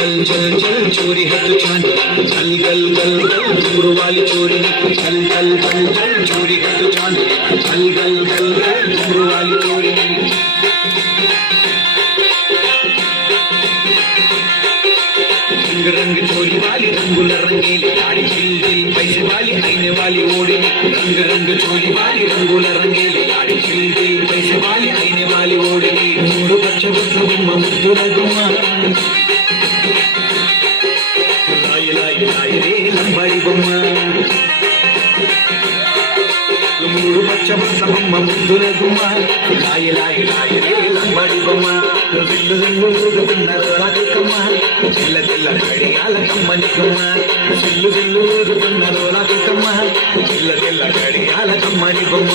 चल चल चल चोरी है तो चांद चल गल गल गल घुंघरू वाली चोरी चल चल चल चल चोरी है तो चांद चल गल गल गल घुंघरू वाली चोरी रंग रंग चोली वाली रंगुल रंगीली गाड़ी दिल दिल पैसे वाली आईने वाली ओढ़ी रंग रंग चोली वाली रंगुल रंगीली गाड़ी दिल दिल पैसे वाली आईने वाली ओढ़ी मूడు పచ్చ బొట్ల గుమ్మ ముద్దుల గుమ్మ లాయి లాయి లాయి రే లంబడి బొమ్మ మూడు పచ్చ బొట్ల గుమ్మ ముద్దుల గుమ్మ లాయి లాయి లాయి రే లంబడి బొమ్మ దిల్లు దిల్లు ఊరుతున్న రోలకమ్మ తెల్ల తెల్ల గడియాల కమ్మని గుమ్మ దిల్లు దిల్లు ఊరుతున్న రోలకమ్మ తెల్ల తెల్ల గడియాల కమ్మని బొమ్మ